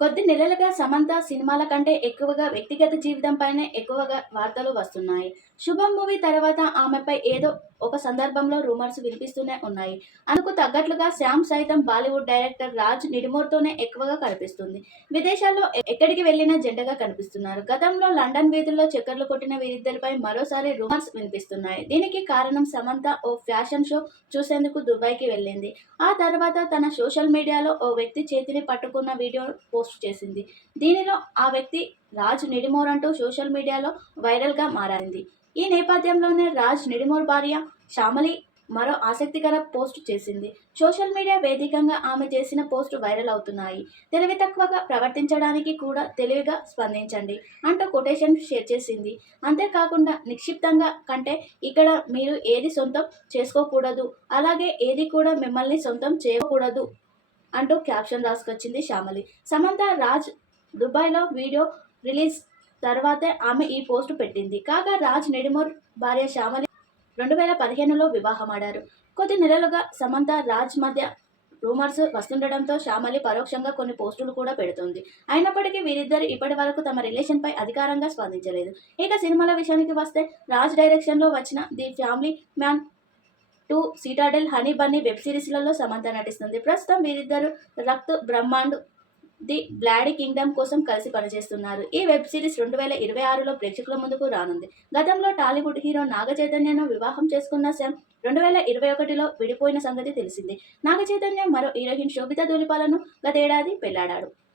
కొద్ది నెలలుగా సమంత సినిమాల కంటే ఎక్కువగా వ్యక్తిగత జీవితంపైనే ఎక్కువగా వార్తలు వస్తున్నాయి. శుభం మూవీ తర్వాత ఆమెపై ఏదో ఒక సందర్భంలో రూమర్స్ వినిపిస్తూనే ఉన్నాయి. అందుకు తగ్గట్లుగా శ్యామ్ సైతం బాలీవుడ్ డైరెక్టర్ రాజ్ నిడిమోర్తోనే ఎక్కువగా కనిపిస్తుంది. విదేశాల్లో ఎక్కడికి వెళ్ళినా జంటగా కనిపిస్తున్నారు. గతంలో లండన్ వీధుల్లో చక్కర్లు కొట్టిన వీరిద్దరిపై మరోసారి రూమర్స్ వినిపిస్తున్నాయి. దీనికి కారణం సమంత ఓ ఫ్యాషన్ షో చూసేందుకు దుబాయ్కి వెళ్ళింది. ఆ తర్వాత తన సోషల్ మీడియాలో ఓ వ్యక్తి చేతిని పట్టుకున్న వీడియో పోస్ట్ చేసింది. దీనిలో ఆ వ్యక్తి రాజ్ నిడిమోర్ అంటూ సోషల్ మీడియాలో వైరల్గా మారింది. ఈ నేపథ్యంలోనే రాజ్ నిడిమోర్ భార్య శ్యామలి మరో ఆసక్తికర పోస్ట్ చేసింది. సోషల్ మీడియా వేదికగా ఆమె చేసిన పోస్ట్ వైరల్ అవుతున్నాయి. తెలివి తక్కువగా ప్రవర్తించడానికి కూడా తెలివిగా స్పందించండి అంటూ కొటేషన్ షేర్ చేసింది. అంతేకాకుండా నిక్షిప్తంగా కంటే ఇక్కడ మీరు ఏది సొంతం చేసుకోకూడదు అలాగే ఏది కూడా మిమ్మల్ని సొంతం చేయకూడదు అంటూ క్యాప్షన్ రాసుకొచ్చింది శ్యామలి. సమంత రాజ్ దుబాయ్లో వీడియో రిలీజ్ తర్వాతే ఆమె ఈ పోస్ట్ పెట్టింది. కాగా రాజ్ నెడిమోర్ భార్య శ్యామలి రెండు వేల పదిహేనులో వివాహమాడారు. కొద్ది నెలలుగా సమంత రాజ్ మధ్య రూమర్స్ వస్తుండడంతో శ్యామలి పరోక్షంగా కొన్ని పోస్టులు కూడా పెడుతుంది. అయినప్పటికీ వీరిద్దరు ఇప్పటి వరకు తమ రిలేషన్పై అధికారంగా స్పందించలేదు. ఇక సినిమాల విషయానికి వస్తే రాజ్ డైరెక్షన్లో వచ్చిన the family man two citadel honey bunny web సిరీస్లలో Samantha నటిస్తుంది. ప్రస్తుతం వీరిద్దరు Rakt Brahmand the bloody kingdom కోసం కలిసి పనిచేస్తున్నారు. ఈ వెబ్ సిరీస్ రెండు వేల ఇరవై ఆరులో ప్రేక్షకుల ముందుకు రానుంది. గతంలో టాలీవుడ్ హీరో నాగ చైతన్యను వివాహం చేసుకున్న శామ్ రెండు వేల ఇరవై ఒకటిలో విడిపోయిన సంగతి తెలిసిందే. నాగ చైతన్య మరో హీరోయిన్ శోభిత ధూలిపాలను గతేడాది పెళ్ళాడాడు.